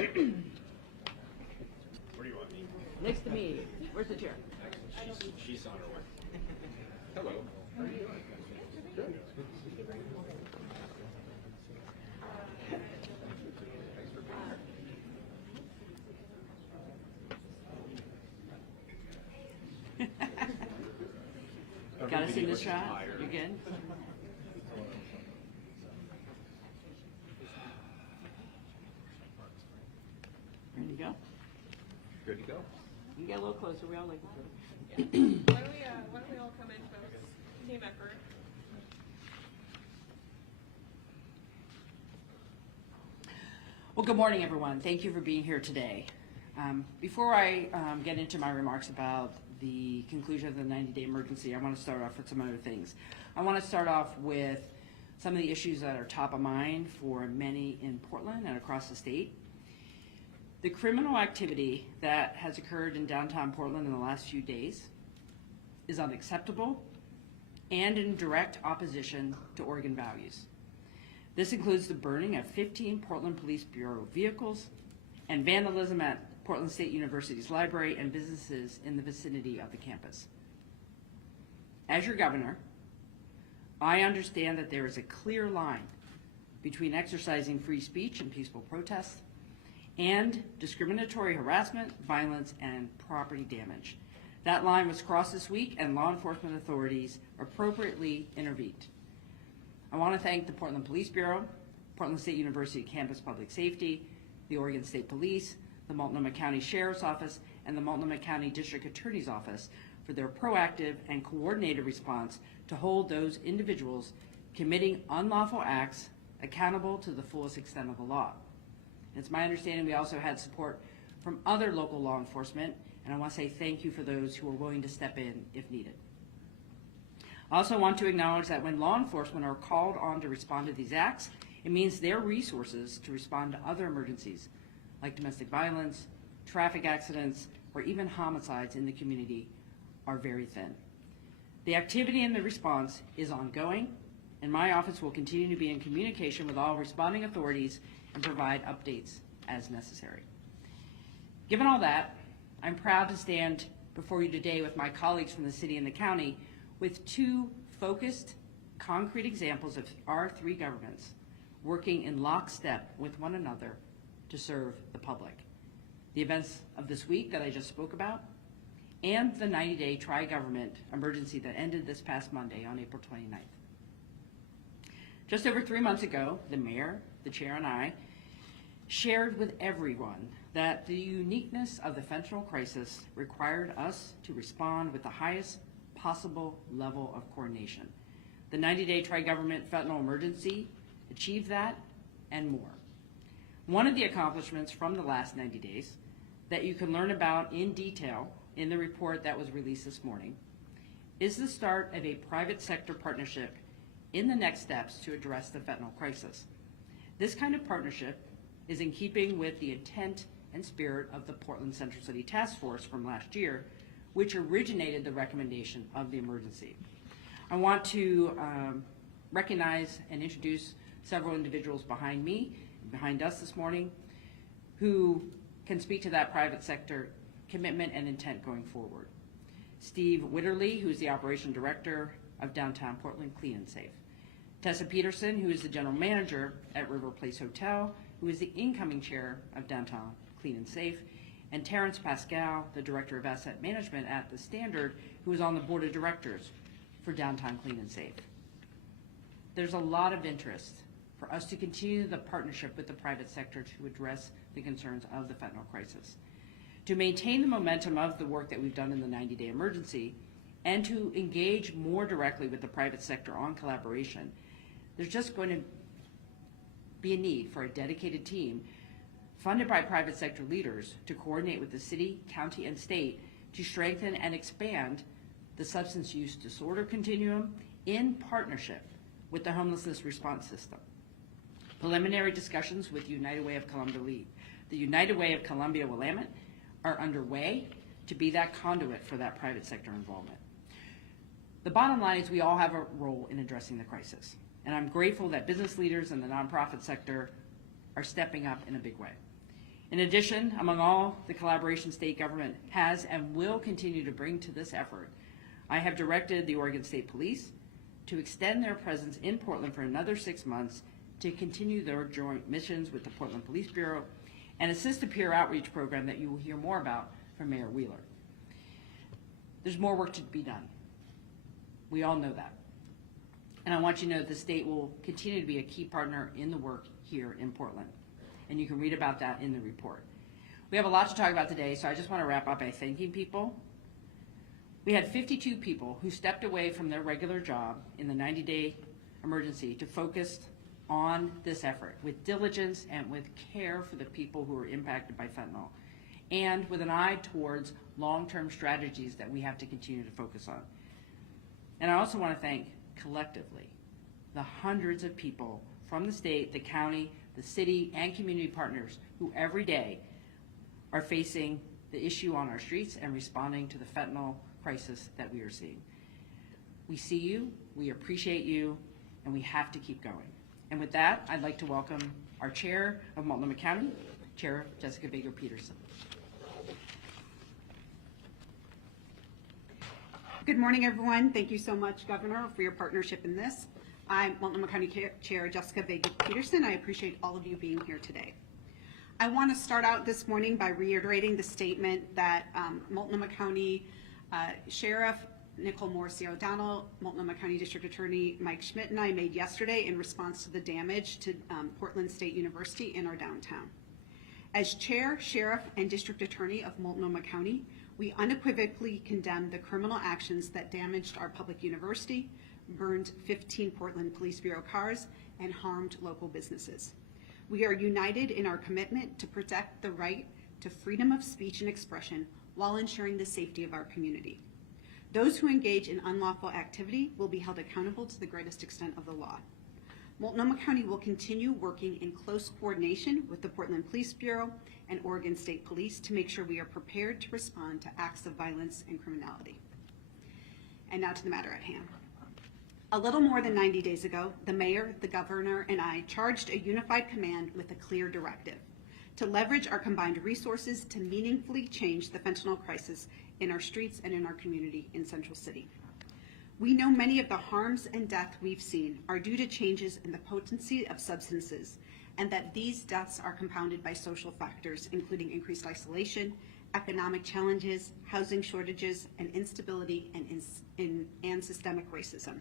Where do you want me? Next to me. Where's the chair? She's on her way. Hello. How are you doing? Good. Thanks for being here. Gotta see the shot. You're good? Ready to go? Good to go? You can get a little closer. We all like each other. Why don't we all come in, folks? Team effort. Well, good morning, everyone. Thank you for being here today. Before I get into my remarks about the conclusion of the 90-day emergency, I want to start off with some other things. I want to start off with some of the issues that are top of mind for many in Portland and across the state. The criminal activity that has occurred in downtown Portland in the last few days is unacceptable and in direct opposition to Oregon values. This includes the burning of 15 Portland Police Bureau vehicles and vandalism at Portland State University's library and businesses in the vicinity of the campus. As your governor, I understand that there is a clear line between exercising free speech and peaceful protests and discriminatory harassment, violence, and property damage. That line was crossed this week, and law enforcement authorities appropriately intervened. I want to thank the Portland Police Bureau, Portland State University Campus Public Safety, the Oregon State Police, the Multnomah County Sheriff's Office, and the Multnomah County District Attorney's Office for their proactive and coordinated response to hold those individuals committing unlawful acts accountable to the fullest extent of the law. It's my understanding we also had support from other local law enforcement, and I want to say thank you for those who are willing to step in if needed. I also want to acknowledge that when law enforcement are called on to respond to these acts, it means their resources to respond to other emergencies like domestic violence, traffic accidents, or even homicides in the community are very thin. The activity and the response is ongoing, and my office will continue to be in communication with all responding authorities and provide updates as necessary. Given all that, I'm proud to stand before you today with my colleagues from the city and the county with two focused, concrete examples of our three governments working in lockstep with one another to serve the public. The events of this week that I just spoke about, and the 90-day tri-government emergency that ended this past Monday on April 29th. Just over 3 months ago, the mayor, the chair, and I shared with everyone that the uniqueness of the fentanyl crisis required us to respond with the highest possible level of coordination. The 90-day tri-government fentanyl emergency achieved that and more. One of the accomplishments from the last 90 days that you can learn about in detail in the report that was released this morning is the start of a private sector partnership in the next steps to address the fentanyl crisis. This kind of partnership is in keeping with the intent and spirit of the Portland Central City Task Force from last year, which originated the recommendation of the emergency. I want to recognize and introduce several individuals behind me, behind us this morning, who can speak to that private sector commitment and intent going forward. Steve Witterly, who's the Operation Director of Downtown Portland Clean and Safe. Tessa Peterson, who is the General Manager at River Place Hotel, who is the incoming Chair of Downtown Clean and Safe, and Terrence Pascal, the Director of Asset Management at the Standard, who is on the Board of Directors for Downtown Clean and Safe. There's a lot of interest for us to continue the partnership with the private sector to address the concerns of the fentanyl crisis. To maintain the momentum of the work that we've done in the 90-day emergency and to engage more directly with the private sector on collaboration, there's just going to be a need for a dedicated team funded by private sector leaders to coordinate with the city, county, and state to strengthen and expand the substance use disorder continuum in partnership with the homelessness response system. Preliminary discussions with the United Way of Columbia Willamette are underway to be that conduit for that private sector involvement. The bottom line is we all have a role in addressing the crisis, and I'm grateful that business leaders in the nonprofit sector are stepping up in a big way. In addition, among all the collaboration state government has and will continue to bring to this effort, I have directed the Oregon State Police to extend their presence in Portland for another 6 months to continue their joint missions with the Portland Police Bureau and assist the peer outreach program that you will hear more about from Mayor Wheeler. There's more work to be done. We all know that. And I want you to know that the state will continue to be a key partner in the work here in Portland. And you can read about that in the report. We have a lot to talk about today, so I just want to wrap up by thanking people. We had 52 people who stepped away from their regular job in the 90-day emergency to focus on this effort with diligence and with care for the people who are impacted by fentanyl, and with an eye towards long-term strategies that we have to continue to focus on. And I also want to thank collectively the hundreds of people from the state, the county, the city, and community partners who every day are facing the issue on our streets and responding to the fentanyl crisis that we are seeing. We see you, we appreciate you, and we have to keep going. And with that, I'd like to welcome our Chair of Multnomah County, Chair Jessica Baker-Peterson. Good morning, everyone. Thank you so much, Governor, for your partnership in this. I'm Multnomah County Chair Jessica Baker-Peterson. I appreciate all of you being here today. I want to start out this morning by reiterating the statement that Multnomah County Sheriff Nicole Morrissey O'Donnell, Multnomah County District Attorney Mike Schmidt, and I made yesterday in response to the damage to Portland State University in our downtown. As Chair, Sheriff, and District Attorney of Multnomah County, we unequivocally condemn the criminal actions that damaged our public university, burned 15 Portland Police Bureau cars, and harmed local businesses. We are united in our commitment to protect the right to freedom of speech and expression while ensuring the safety of our community. Those who engage in unlawful activity will be held accountable to the greatest extent of the law. Multnomah County will continue working in close coordination with the Portland Police Bureau and Oregon State Police to make sure we are prepared to respond to acts of violence and criminality. And now to the matter at hand. A little more than 90 days ago, the mayor, the governor, and I charged a unified command with a clear directive to leverage our combined resources to meaningfully change the fentanyl crisis in our streets and in our community in Central City. We know many of the harms and death we've seen are due to changes in the potency of substances, and that these deaths are compounded by social factors, including increased isolation, economic challenges, housing shortages, and instability and systemic racism.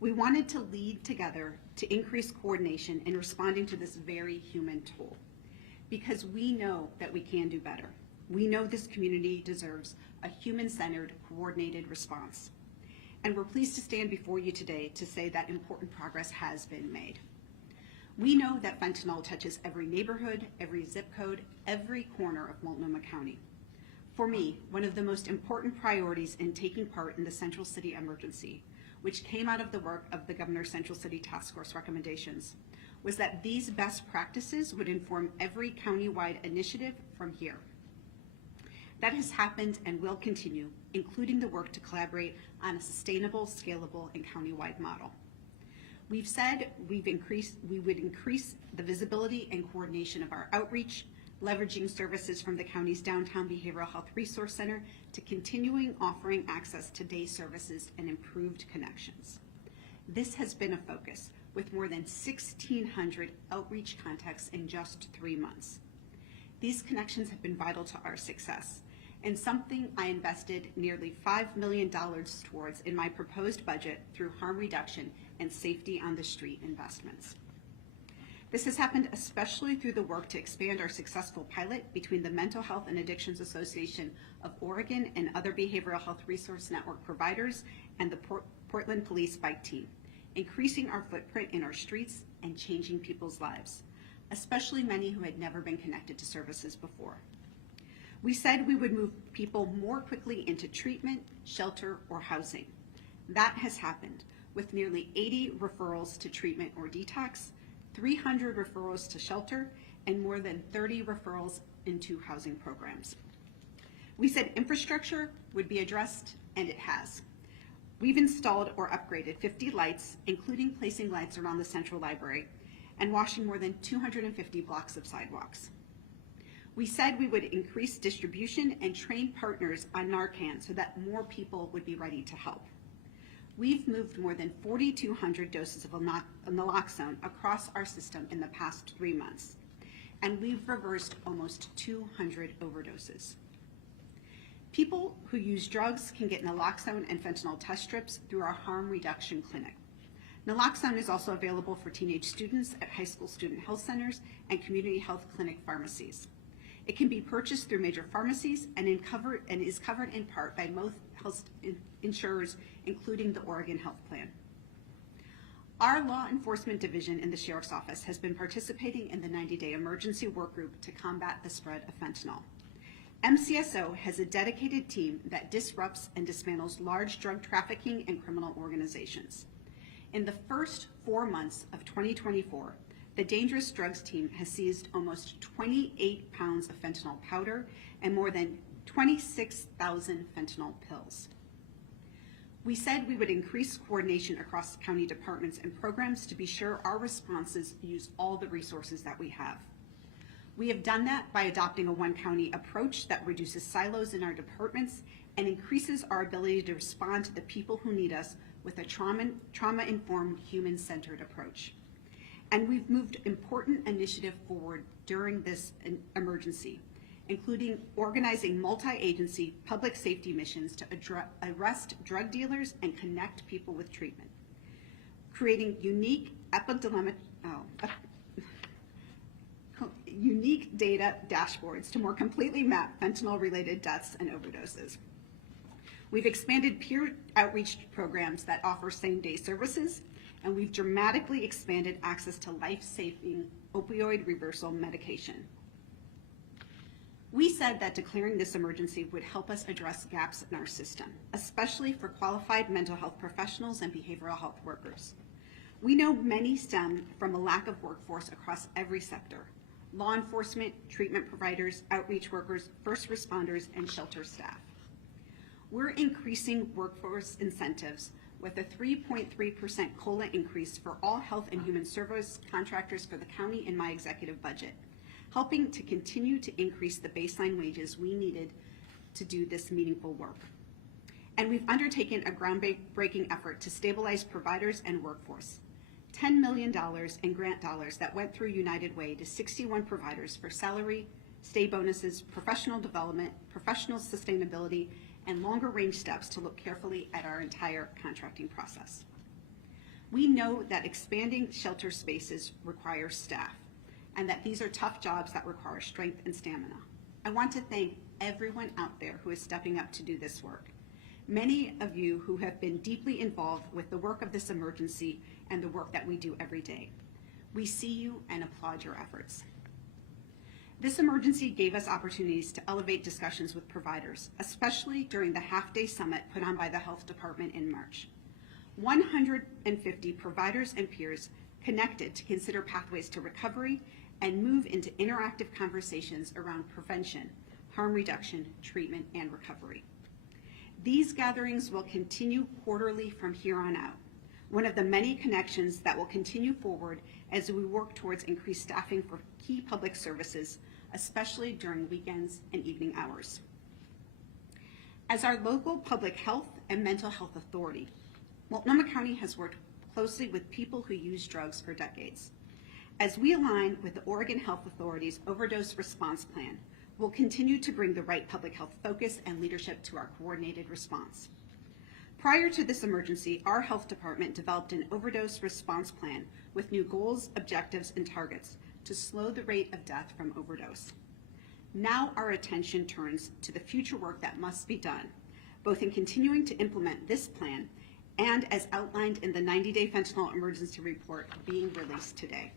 We wanted to lead together to increase coordination in responding to this very human toll, because we know that we can do better. We know this community deserves a human-centered, coordinated response. And we're pleased to stand before you today to say that important progress has been made. We know that fentanyl touches every neighborhood, every zip code, every corner of Multnomah County. For me, one of the most important priorities in taking part in the Central City emergency, which came out of the work of the Governor's Central City Task Force recommendations, was that these best practices would inform every county-wide initiative from here. That has happened and will continue, including the work to collaborate on a sustainable, scalable, and county-wide model. We've said we would increase the visibility and coordination of our outreach, leveraging services from the county's downtown behavioral health resource center to continuing offering access to day services and improved connections. This has been a focus, with more than 1,600 outreach contacts in just 3 months. These connections have been vital to our success, and something I invested nearly $5 million towards in my proposed budget through harm reduction and safety on the street investments. This has happened especially through the work to expand our successful pilot between the Mental Health and Addictions Association of Oregon and other behavioral health resource network providers and the Portland Police Bike Team, increasing our footprint in our streets and changing people's lives, especially many who had never been connected to services before. We said we would move people more quickly into treatment, shelter, or housing. That has happened, with nearly 80 referrals to treatment or detox, 300 referrals to shelter, and more than 30 referrals into housing programs. We said infrastructure would be addressed, and it has. We've installed or upgraded 50 lights, including placing lights around the Central Library, and washing more than 250 blocks of sidewalks. We said we would increase distribution and train partners on Narcan so that more people would be ready to help. We've moved more than 4,200 doses of naloxone across our system in the past 3 months, and we've reversed almost 200 overdoses. People who use drugs can get naloxone and fentanyl test strips through our harm reduction clinic. Naloxone is also available for teenage students at high school student health centers and community health clinic pharmacies. It can be purchased through major pharmacies and is covered in part by most health insurers, including the Oregon Health Plan. Our law enforcement division in the Sheriff's Office has been participating in the 90-day emergency work group to combat the spread of fentanyl. MCSO has a dedicated team that disrupts and dismantles large drug trafficking and criminal organizations. In the first 4 months of 2024, the Dangerous Drugs team has seized almost 28 pounds of fentanyl powder and more than 26,000 fentanyl pills. We said we would increase coordination across county departments and programs to be sure our responses use all the resources that we have. We have done that by adopting a one-county approach that reduces silos in our departments and increases our ability to respond to the people who need us with a trauma-informed, human-centered approach. And we've moved important initiative forward during this emergency, including organizing multi-agency public safety missions to arrest drug dealers and connect people with treatment, creating unique data dashboards to more completely map fentanyl-related deaths and overdoses. We've expanded peer outreach programs that offer same-day services, and we've dramatically expanded access to life-saving opioid reversal medication. We said that declaring this emergency would help us address gaps in our system, especially for qualified mental health professionals and behavioral health workers. We know many stem from a lack of workforce across every sector: law enforcement, treatment providers, outreach workers, first responders, and shelter staff. We're increasing workforce incentives with a 3.3% COLA increase for all health and human service contractors for the county in my executive budget, helping to continue to increase the baseline wages we needed to do this meaningful work. And we've undertaken a groundbreaking effort to stabilize providers and workforce. $10 million in grant dollars that went through United Way to 61 providers for salary, stay bonuses, professional development, professional sustainability, and longer range steps to look carefully at our entire contracting process. We know that expanding shelter spaces requires staff, and that these are tough jobs that require strength and stamina. I want to thank everyone out there who is stepping up to do this work. Many of you who have been deeply involved with the work of this emergency and the work that we do every day. We see you and applaud your efforts. This emergency gave us opportunities to elevate discussions with providers, especially during the half-day summit put on by the health department in March. 150 providers and peers connected to consider pathways to recovery and move into interactive conversations around prevention, harm reduction, treatment, and recovery. These gatherings will continue quarterly from here on out, one of the many connections that will continue forward as we work towards increased staffing for key public services, especially during weekends and evening hours. As our local public health and mental health authority, Multnomah County has worked closely with people who use drugs for decades. As we align with the Oregon Health Authority's overdose response plan, we'll continue to bring the right public health focus and leadership to our coordinated response. Prior to this emergency, our health department developed an overdose response plan with new goals, objectives, and targets to slow the rate of death from overdose. Now our attention turns to the future work that must be done, both in continuing to implement this plan and as outlined in the 90-day fentanyl emergency report being released today.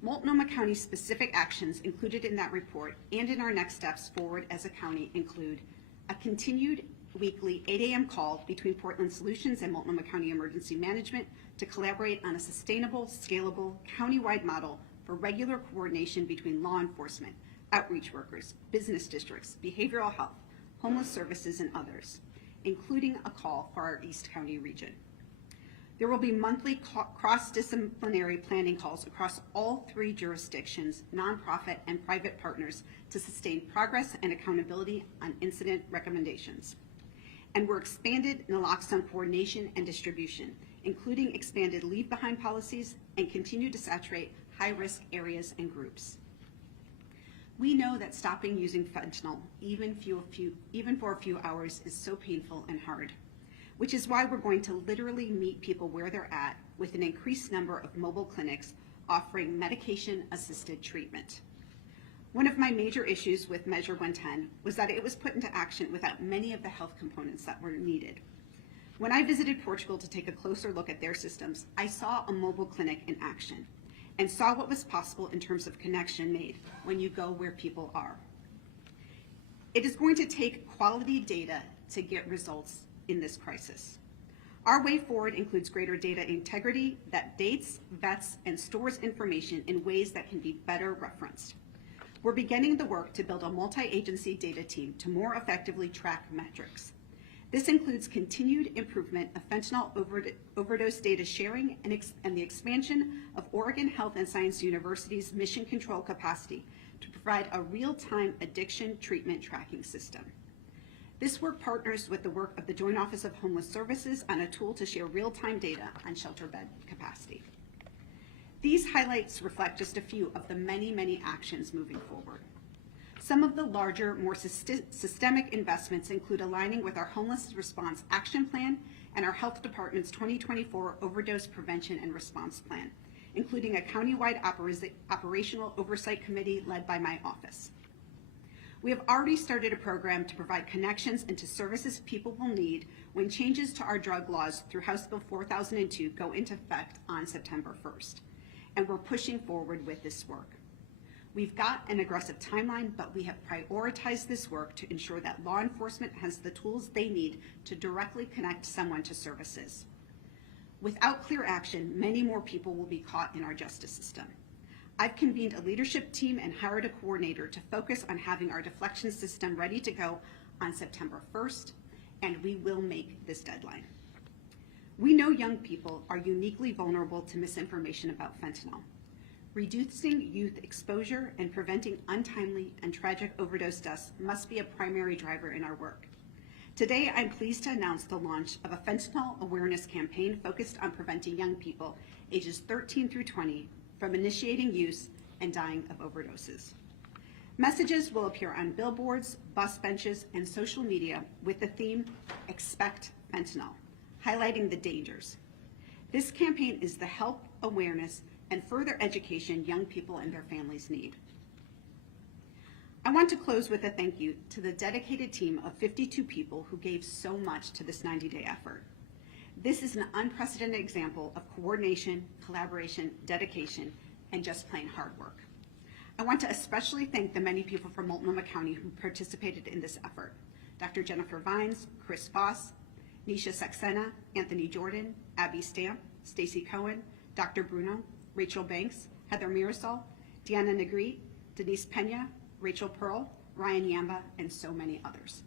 Multnomah County specific actions included in that report and in our next steps forward as a county include a continued weekly 8 a.m. call between Portland Solutions and Multnomah County Emergency Management to collaborate on a sustainable, scalable, countywide model for regular coordination between law enforcement, outreach workers, business districts, behavioral health, homeless services, and others, including a call for our East County region. There will be monthly cross-disciplinary planning calls across all 3 jurisdictions, nonprofit and private partners, to sustain progress and accountability on incident recommendations. And we're expanded naloxone coordination and distribution, including expanded leave-behind policies, and continue to saturate high-risk areas and groups. We know that stopping using fentanyl, even for a few hours, is so painful and hard, which is why we're going to literally meet people where they're at with an increased number of mobile clinics offering medication-assisted treatment. One of my major issues with Measure 110 was that it was put into action without many of the health components that were needed. When I visited Portugal to take a closer look at their systems, I saw a mobile clinic in action and saw what was possible in terms of connection made when you go where people are. It is going to take quality data to get results in this crisis. Our way forward includes greater data integrity that dates, vets, and stores information in ways that can be better referenced. We're beginning the work to build a multi-agency data team to more effectively track metrics. This includes continued improvement of fentanyl overdose data sharing and the expansion of Oregon Health and Science University's mission control capacity to provide a real-time addiction treatment tracking system. This work partners with the work of the Joint Office of Homeless Services on a tool to share real-time data on shelter bed capacity. These highlights reflect just a few of the many, many actions moving forward. Some of the larger, more systemic investments include aligning with our Homeless Response Action Plan and our Health Department's 2024 Overdose Prevention and Response Plan, including a countywide operational oversight committee led by my office. We have already started a program to provide connections into services people will need when changes to our drug laws through House Bill 4002 go into effect on September 1st. And we're pushing forward with this work. We've got an aggressive timeline, but we have prioritized this work to ensure that law enforcement has the tools they need to directly connect someone to services. Without clear action, many more people will be caught in our justice system. I've convened a leadership team and hired a coordinator to focus on having our deflection system ready to go on September 1st, and we will make this deadline. We know young people are uniquely vulnerable to misinformation about fentanyl. Reducing youth exposure and preventing untimely and tragic overdose deaths must be a primary driver in our work. Today, I'm pleased to announce the launch of a fentanyl awareness campaign focused on preventing young people ages 13 through 20 from initiating use and dying of overdoses. Messages will appear on billboards, bus benches, and social media with the theme, Expect Fentanyl, highlighting the dangers. This campaign is the help, awareness, and further education young people and their families need. I want to close with a thank you to the dedicated team of 52 people who gave so much to this 90-day effort. This is an unprecedented example of coordination, collaboration, dedication, and just plain hard work. I want to especially thank the many people from Multnomah County who participated in this effort. Dr. Jennifer Vines, Chris Voss, Nisha Saxena, Anthony Jordan, Abby Stamp, Stacy Cohen, Dr. Bruno, Rachel Banks, Heather Mirasol, Deanna Negrete, Denise Pena, Rachel Pearl, Ryan Yamba, and so many others.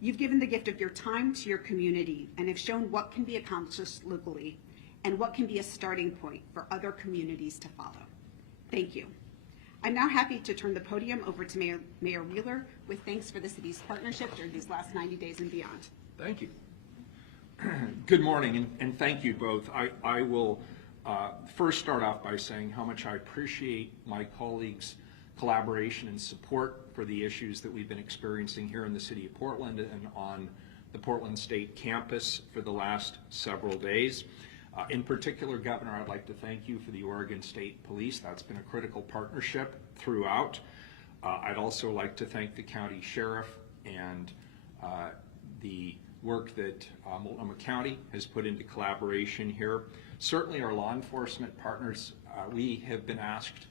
You've given the gift of your time to your community and have shown what can be accomplished locally and what can be a starting point for other communities to follow. Thank you. I'm now happy to turn the podium over to Mayor Wheeler with thanks for the city's partnership during these last 90 days and beyond. Thank you. Good morning, and thank you both. I will first start off by saying how much I appreciate my colleagues' collaboration and support for the issues that we've been experiencing here in the city of Portland and on the Portland State campus for the last several days. In particular, Governor, I'd like to thank you for the Oregon State Police. That's been a critical partnership throughout. I'd also like to thank the county sheriff and the work that Multnomah County has put into collaboration here. Certainly our law enforcement partners, we have been asked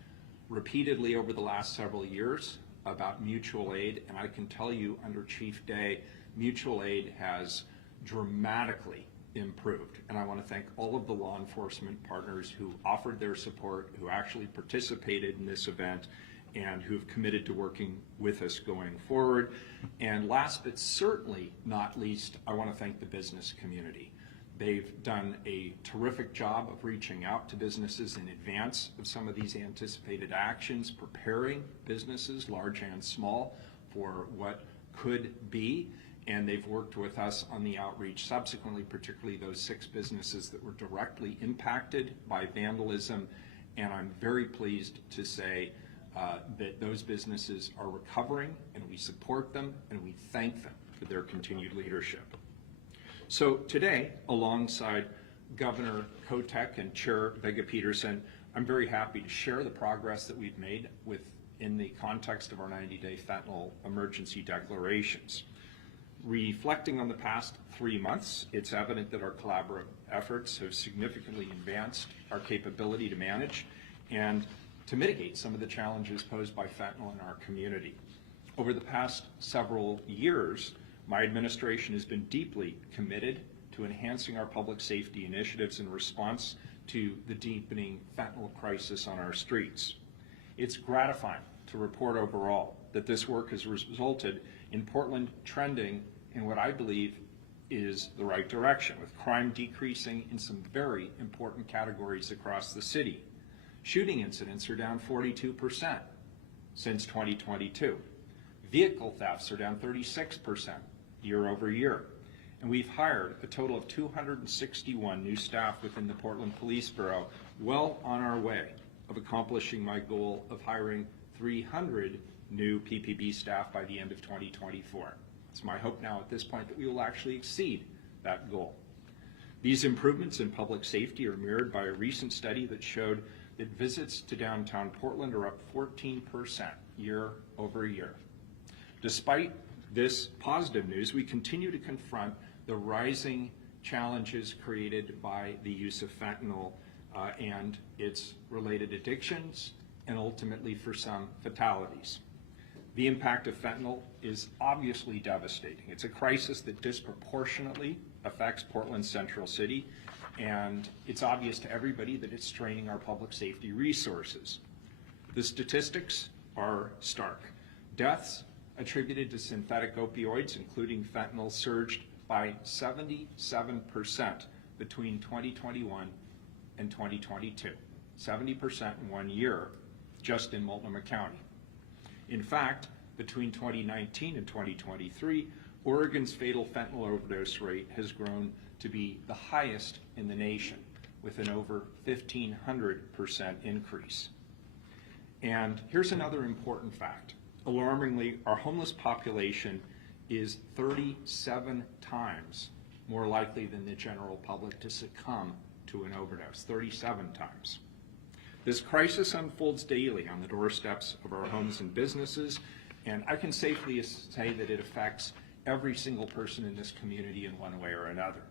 repeatedly over the last several years about mutual aid, and I can tell you under Chief Day, mutual aid has dramatically improved. And I want to thank all of the law enforcement partners who offered their support, who actually participated in this event, and who have committed to working with us going forward. And last but certainly not least, I want to thank the business community. They've done a terrific job of reaching out to businesses in advance of some of these anticipated actions, preparing businesses, large and small, for what could be. And they've worked with us on the outreach subsequently, particularly those 6 businesses that were directly impacted by vandalism. And I'm very pleased to say that those businesses are recovering, and we support them, and we thank them for their continued leadership. So today, alongside Governor Kotek and Chair Vega-Peterson, I'm very happy to share the progress that we've made in the context of our 90-day fentanyl emergency declarations. Reflecting on the past 3 months, it's evident that our collaborative efforts have significantly advanced our capability to manage and to mitigate some of the challenges posed by fentanyl in our community. Over the past several years, my administration has been deeply committed to enhancing our public safety initiatives in response to the deepening fentanyl crisis on our streets. It's gratifying to report overall that this work has resulted in Portland trending in what I believe is the right direction, with crime decreasing in some very important categories across the city. Shooting incidents are down 42% since 2022. Vehicle thefts are down 36% year over year. And we've hired a total of 261 new staff within the Portland Police Bureau, well on our way of accomplishing my goal of hiring 300 new PPB staff by the end of 2024. It's my hope now at this point that we will actually exceed that goal. These improvements in public safety are mirrored by a recent study that showed that visits to downtown Portland are up 14% year over year. Despite this positive news, we continue to confront the rising challenges created by the use of fentanyl and its related addictions, and ultimately for some fatalities. The impact of fentanyl is obviously devastating. It's a crisis that disproportionately affects Portland's central city, and it's obvious to everybody that it's straining our public safety resources. The statistics are stark. Deaths attributed to synthetic opioids, including fentanyl, surged by 77% between 2021 and 2022. 70% in 1 year, just in Multnomah County. In fact, between 2019 and 2023, Oregon's fatal fentanyl overdose rate has grown to be the highest in the nation, with an over 1,500% increase. And here's another important fact. Alarmingly, our homeless population is 37 times more likely than the general public to succumb to an overdose, 37 times. This crisis unfolds daily on the doorsteps of our homes and businesses, and I can safely say that it affects every single person in this community in one way or another.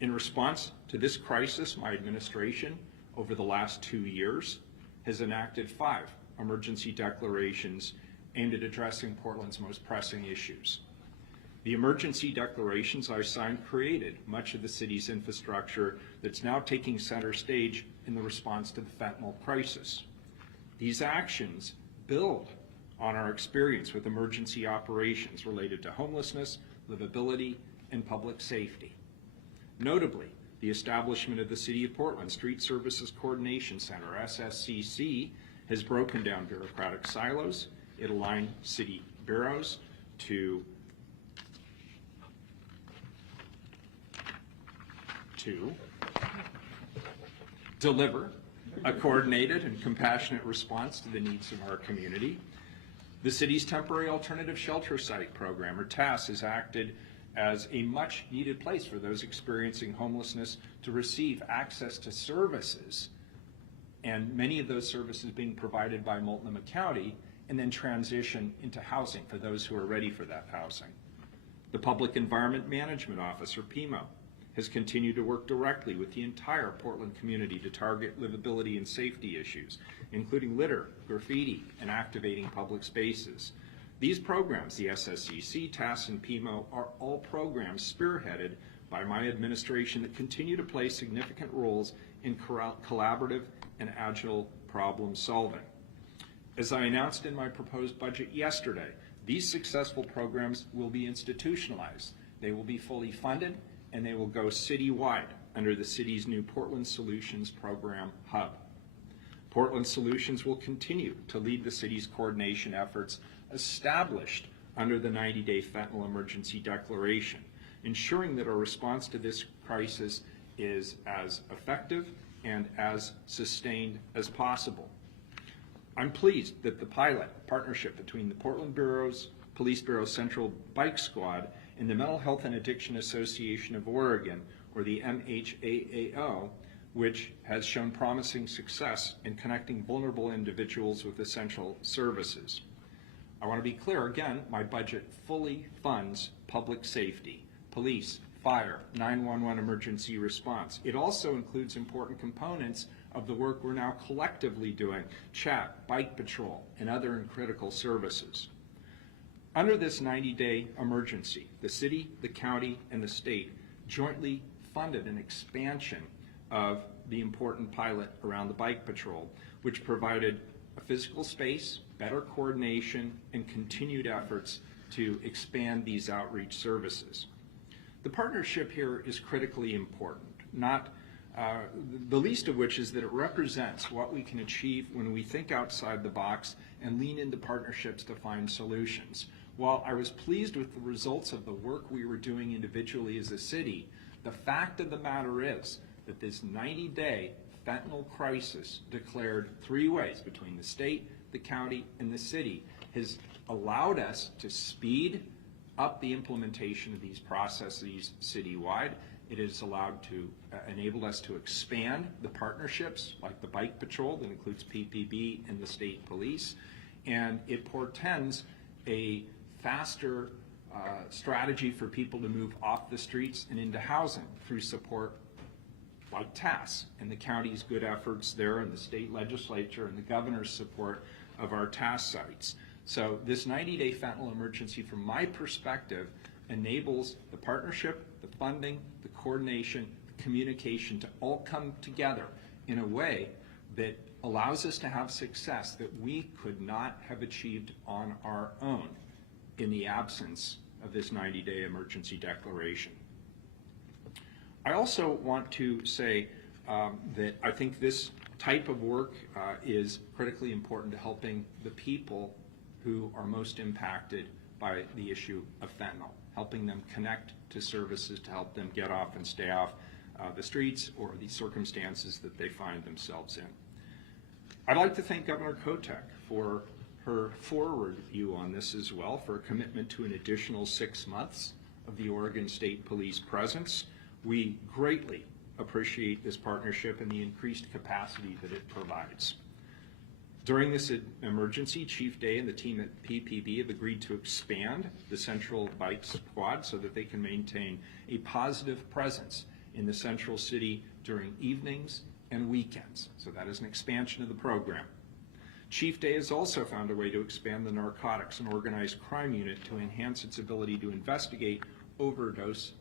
In response to this crisis, my administration, over the last 2 years, has enacted 5 emergency declarations aimed at addressing Portland's most pressing issues. The emergency declarations I signed created much of the city's infrastructure that's now taking center stage in the response to the fentanyl crisis. These actions build on our experience with emergency operations related to homelessness, livability, and public safety. Notably, the establishment of the City of Portland Street Services Coordination Center, SSCC, has broken down bureaucratic silos. It aligned city bureaus to deliver a coordinated and compassionate response to the needs of our community. The city's Temporary Alternative Shelter Site program, or TASS, has acted as a much needed place for those experiencing homelessness to receive access to services, and many of those services being provided by Multnomah County, and then transition into housing for those who are ready for that housing. The Public Environment Management Office, or PEMO, has continued to work directly with the entire Portland community to target livability and safety issues, including litter, graffiti, and activating public spaces. These programs, the SSCC, TASS, and PEMO, are all programs spearheaded by my administration that continue to play significant roles in collaborative and agile problem solving. As I announced in my proposed budget yesterday, these successful programs will be institutionalized. They will be fully funded, and they will go citywide under the city's new Portland Solutions Program Hub. Portland Solutions will continue to lead the city's coordination efforts established under the 90-day fentanyl emergency declaration, ensuring that our response to this crisis is as effective and as sustained as possible. I'm pleased that the pilot partnership between the Portland Police Bureau's Central Bike Squad and the Mental Health and Addiction Association of Oregon, or the MHAAO, which has shown promising success in connecting vulnerable individuals with essential services. I want to be clear again, my budget fully funds public safety, police, fire, 911 emergency response. It also includes important components of the work we're now collectively doing, CHAT, bike patrol, and other critical services. Under this 90-day emergency, the city, the county, and the state jointly funded an expansion of the important pilot around the bike patrol, which provided a physical space, better coordination, and continued efforts to expand these outreach services. The partnership here is critically important, not the least of which is that it represents what we can achieve when we think outside the box and lean into partnerships to find solutions. While I was pleased with the results of the work we were doing individually as a city, the fact of the matter is that this 90-day fentanyl crisis declared 3 ways between the state, the county, and the city has allowed us to speed up the implementation of these processes citywide. It has allowed to enable us to expand the partnerships like the bike patrol that includes PPB and the state police, and it portends a faster strategy for people to move off the streets and into housing through support like TASS and the county's good efforts there, and the state legislature and the governor's support of our TASS sites. So this 90-day fentanyl emergency, from my perspective, enables the partnership, the funding, the coordination, the communication to all come together in a way that allows us to have success that we could not have achieved on our own in the absence of this 90-day emergency declaration. I also want to say that I think this type of work is critically important to helping the people who are most impacted by the issue of fentanyl, helping them connect to services to help them get off and stay off the streets or the circumstances that they find themselves in. I'd like to thank Governor Kotek for her forward view on this as well, for a commitment to an additional 6 months of the Oregon State Police presence. We greatly appreciate this partnership and the increased capacity that it provides. During this emergency, Chief Day and the team at PPB have agreed to expand the Central Bike Squad so that they can maintain a positive presence in the Central City during evenings and weekends. So that is an expansion of the program. Chief Day has also found a way to expand the narcotics and organized crime unit to enhance its ability to investigate overdose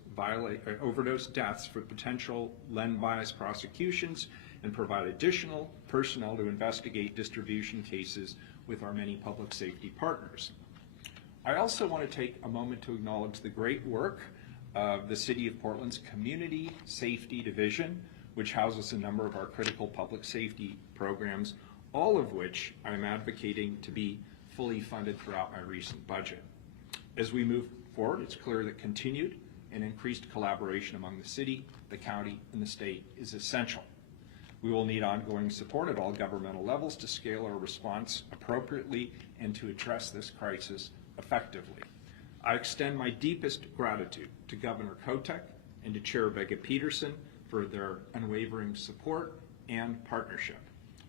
deaths for potential Len-biased prosecutions and provide additional personnel to investigate distribution cases with our many public safety partners. I also want to take a moment to acknowledge the great work of the City of Portland's Community Safety Division, which houses a number of our critical public safety programs, all of which I'm advocating to be fully funded throughout my recent budget. As we move forward, it's clear that continued and increased collaboration among the city, the county, and the state is essential. We will need ongoing support at all governmental levels to scale our response appropriately and to address this crisis effectively. I extend my deepest gratitude to Governor Kotek and to Chair Vega-Peterson for their unwavering support and partnership.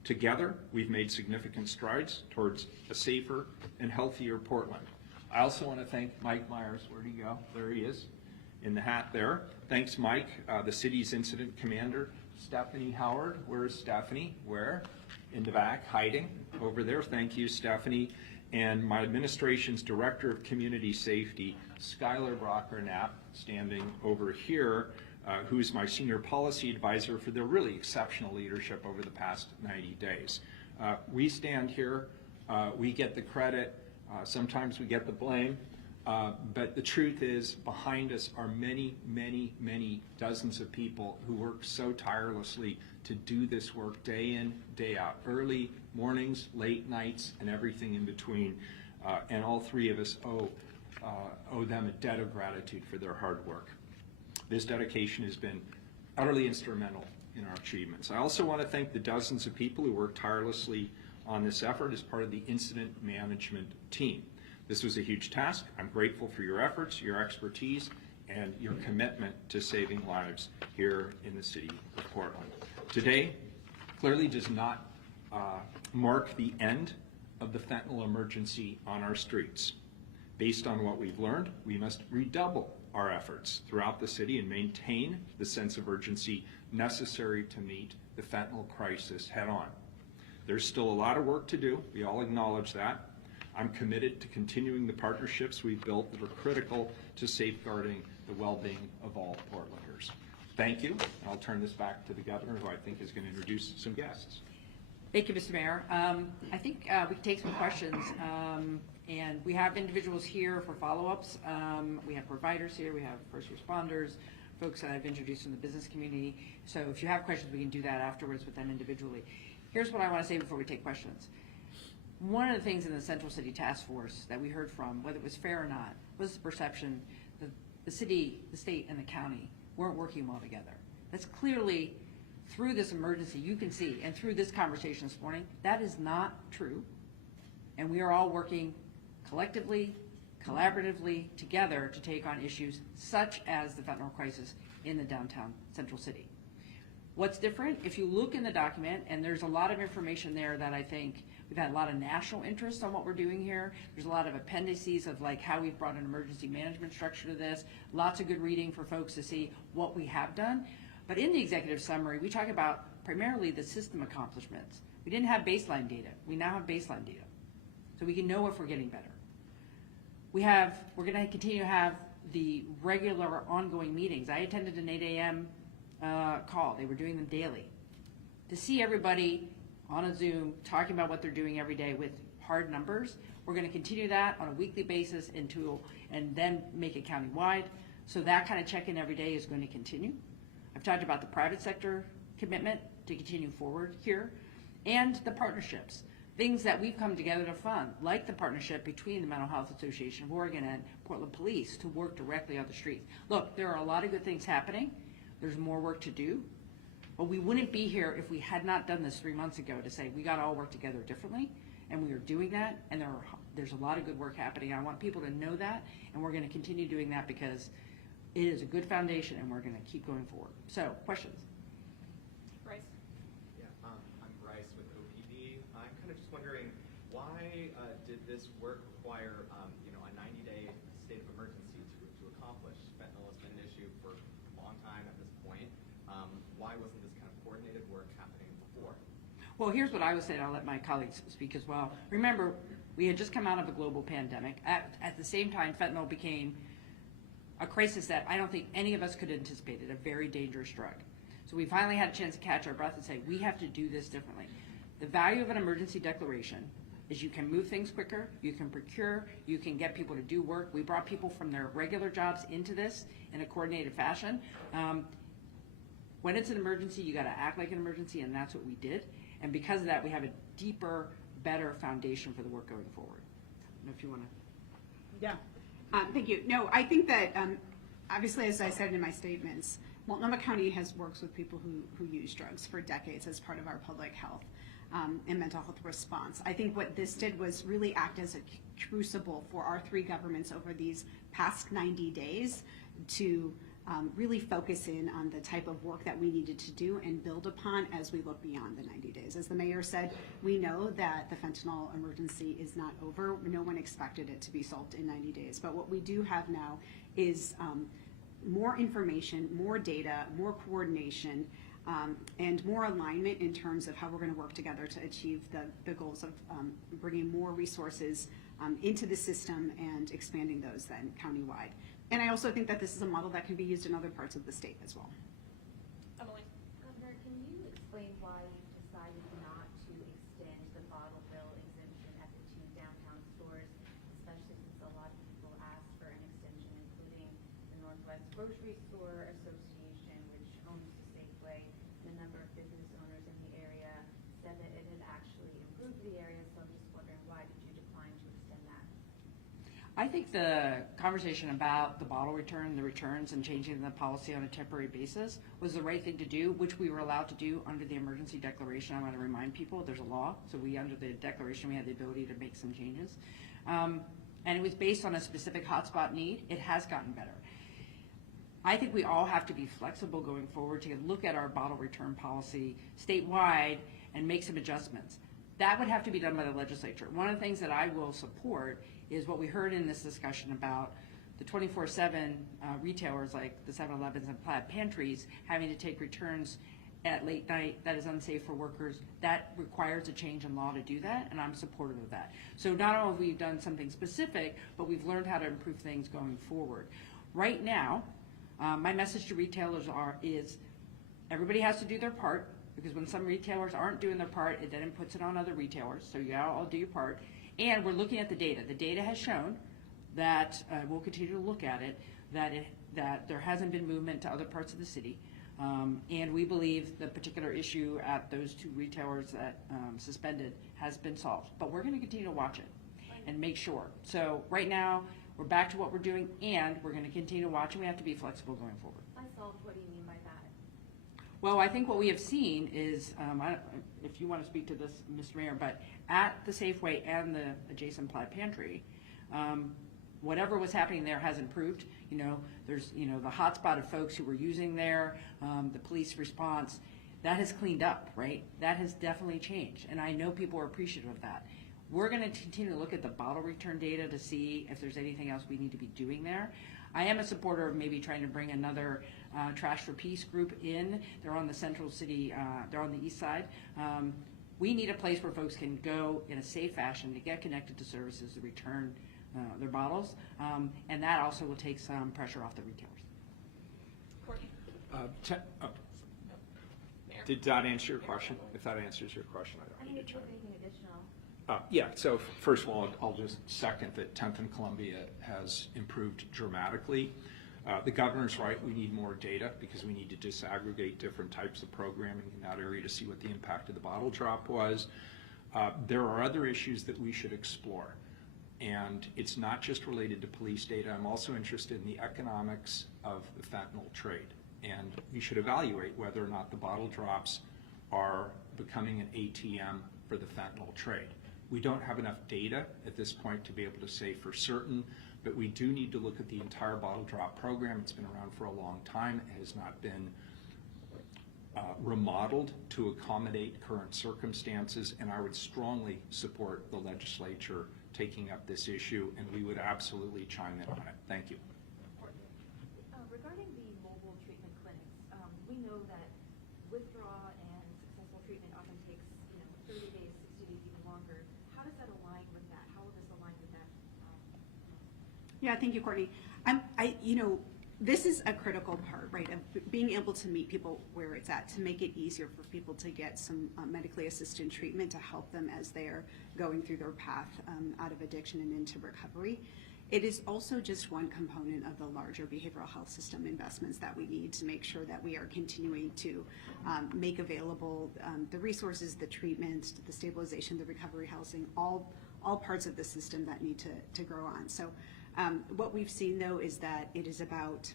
Together, we've made significant strides towards a safer and healthier Portland. I also want to thank Mike Myers. Where'd he go? There he is, in the hat there. Thanks, Mike, the city's incident commander. Stephanie Howard, where is Stephanie? Where? In the back, hiding over there. Thank you, Stephanie. And my administration's Director of Community Safety, Skylar Brocker-Knapp, standing over here, who's my Senior Policy Advisor for their really exceptional leadership over the past 90 days. We stand here, we get the credit, sometimes we get the blame, But the truth is, behind us are many, many, many dozens of people who work so tirelessly to do this work day in, day out, early mornings, late nights, and everything in between. And all three of us owe them a debt of gratitude for their hard work. This dedication has been utterly instrumental in our achievements. I also want to thank the dozens of people who worked tirelessly on this effort as part of the incident management team. This was a huge task. I'm grateful for your efforts, your expertise, and your commitment to saving lives here in the city of Portland. Today clearly does not mark the end of the fentanyl emergency on our streets. Based on what we've learned, we must redouble our efforts throughout the city and maintain the sense of urgency necessary to meet the fentanyl crisis head on. There's still a lot of work to do. We all acknowledge that. I'm committed to continuing the partnerships we've built that are critical to safeguarding the well-being of all Portlanders. Thank you. I'll turn this back to the governor, who I think is going to introduce some guests. Thank you, Mr. Mayor. I think we can take some questions, and we have individuals here for follow-ups. We have providers here, we have first responders, folks that I've introduced in the business community. So if you have questions, we can do that afterwards with them individually. Here's what I want to say before we take questions. One of the things in the Central City Task Force that we heard from, whether it was fair or not, was the perception that the city, the state, and the county weren't working well together. That's clearly, through this emergency, you can see, and through this conversation this morning, that is not true. And we are all working collectively, collaboratively, together to take on issues such as the fentanyl crisis in the downtown Central City. What's different, if you look in the document, and there's a lot of information there that I think we've had a lot of national interest on what we're doing here. There's a lot of appendices of like how we've brought an emergency management structure to this. Lots of good reading for folks to see what we have done. But in the executive summary, we talk about primarily the system accomplishments. We didn't have baseline data. We now have baseline data. So we can know if we're getting better. We're going to continue to have the regular ongoing meetings. I attended an 8 a.m. Call. They were doing them daily. To see everybody on a Zoom talking about what they're doing every day with hard numbers, we're going to continue that on a weekly basis and then make it countywide. So that kind of check-in every day is going to continue. I've talked about the private sector commitment to continue forward here, and the partnerships, things that we've come together to fund, like the partnership between the Mental Health Association of Oregon and Portland Police to work directly on the streets. Look, there are a lot of good things happening. There's more work to do, but we wouldn't be here if we had not done this 3 months ago to say we got to all work together differently, and we are doing that, and there's a lot of good work happening. I want people to know that, and we're going to continue doing that because it is a good foundation, and we're going to keep going forward. So, questions? Bryce? Yeah, I'm Bryce with OPD. I'm kind of just wondering, why did this work require, a 90-day state of emergency to accomplish? Fentanyl has been an issue for a long time at this point. Why wasn't this kind of coordinated work happening before? Well, here's what I would say, and I'll let my colleagues speak as well. Remember, we had just come out of a global pandemic. At the same time, fentanyl became a crisis that I don't think any of us could anticipate, a very dangerous drug. So we finally had a chance to catch our breath and say, we have to do this differently. The value of an emergency declaration is you can move things quicker, you can procure, you can get people to do work. We brought people from their regular jobs into this in a coordinated fashion. When it's an emergency, you got to act like an emergency, and that's what we did. And because of that, we have a deeper, better foundation for the work going forward. I don't know if you want to. Yeah. Thank you. No, I think that obviously, as I said in my statements, Multnomah County has worked with people who use drugs for decades as part of our public health and mental health response. I think what this did was really act as a crucible for our three governments over these past 90 days to really focus in on the type of work that we needed to do and build upon as we look beyond the 90 days. As the mayor said, we know that the fentanyl emergency is not over. No one expected it to be solved in 90 days. But what we do have now is more information, more data, more coordination, and more alignment in terms of how we're going to work together to achieve the goals of bringing more resources into the system and expanding those then countywide. And I also think that this is a model that can be used in other parts of the state as well. Emily? Governor, can you explain why you decided not to extend the bottle bill exemption at the 2 downtown stores, especially since a lot of people asked grocery store association, which owns the Safeway, and a number of business owners in the area said that it had actually improved the area, so I'm just wondering, why did you decline to extend that? I think the conversation about the bottle return, the returns, and changing the policy on a temporary basis was the right thing to do, which we were allowed to do under the emergency declaration. I want to remind people there's a law, so under the declaration, we had the ability to make some changes. And it was based on a specific hotspot need. It has gotten better. I think we all have to be flexible going forward to look at our bottle return policy statewide and make some adjustments. That would have to be done by the legislature. One of the things that I will support is what we heard in this discussion about the 24/7 retailers like the 7-Elevens and Plaid Pantries having to take returns at late night that is unsafe for workers. That requires a change in law to do that, and I'm supportive of that. So not only have we done something specific, but we've learned how to improve things going forward. Right now, my message to retailers is everybody has to do their part, because when some retailers aren't doing their part, it then puts it on other retailers. So you all do your part. And we're looking at the data. The data has shown that, we'll continue to look at it, that there hasn't been movement to other parts of the city. And we believe the particular issue at those two retailers that suspended has been solved. But we're going to continue to watch it and make sure. So right now, we're back to what we're doing, and we're going to continue to watch, and we have to be flexible going forward. By solved, what do you mean by that? Well, I think what we have seen is, if you want to speak to this, Mr. Mayor, but at the Safeway and the adjacent Plaid Pantry, whatever was happening there has improved. You know, there's, the hotspot of folks who were using there, the police response, that has cleaned up, right? That has definitely changed, and I know people are appreciative of that. We're going to continue to look at the bottle return data to see if there's anything else we need to be doing there. I am a supporter of maybe trying to bring another Trash for Peace group in. They're on the central city, they're on the east side. We need a place where folks can go in a safe fashion to get connected to services to return their bottles, and that also will take some pressure off the retailers. Courtney? Did that answer your question? If that answers your question, I I don't mean, need if to you chime have in. anything additional. Yeah, so first of all, I'll just second that 10th and Columbia has improved dramatically. The governor's right, we need more data because we need to disaggregate different types of programming in that area to see what the impact of the bottle drop was. There are other issues that we should explore, and it's not just related to police data. I'm also interested in the economics of the fentanyl trade, and we should evaluate whether or not the bottle drops are becoming an ATM for the fentanyl trade. We don't have enough data at this point to be able to say for certain, but we do need to look at the entire bottle drop program. It's been around for a long time. It has not been remodeled to accommodate current circumstances, and I would strongly support the legislature taking up this issue, and we would absolutely chime in on it. Thank you. Regarding the mobile treatment clinics, we know that withdrawal and successful treatment often takes 30 days, 60 days, even longer. How does that align with that? How will this align with that? Yeah, thank you, Courtney. This is a critical part, right, of being able to meet people where it's at, to make it easier for people to get some medically assisted treatment to help them as they're going through their path out of addiction and into recovery. It is also just one component of the larger behavioral health system investments that we need to make sure that we are continuing to make available the resources, the treatment, the stabilization, the recovery housing, all parts of the system that need to grow on. So what we've seen, though, is that it is about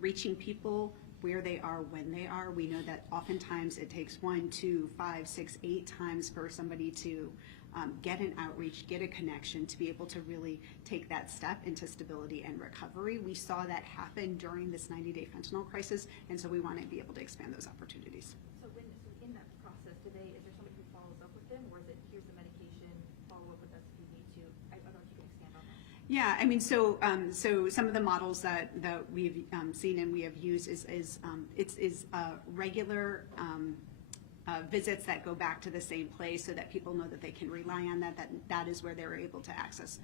reaching people where they are when they are. We know that oftentimes it takes 1, 2, 5, 6, 8 times for somebody to get an outreach, get a connection, to be able to really take that step into stability and recovery. We saw that happen during this 90-day fentanyl crisis, and so we want to be able to expand those opportunities. So in that process, is there somebody who follows up with them, or is it here's the medication, follow up with us if you need to? I don't know if you can expand on that. Yeah, I mean, so some of the models that we've seen and we have used is regular visits that go back to the same place, so that people know that they can rely on that is where they're able to access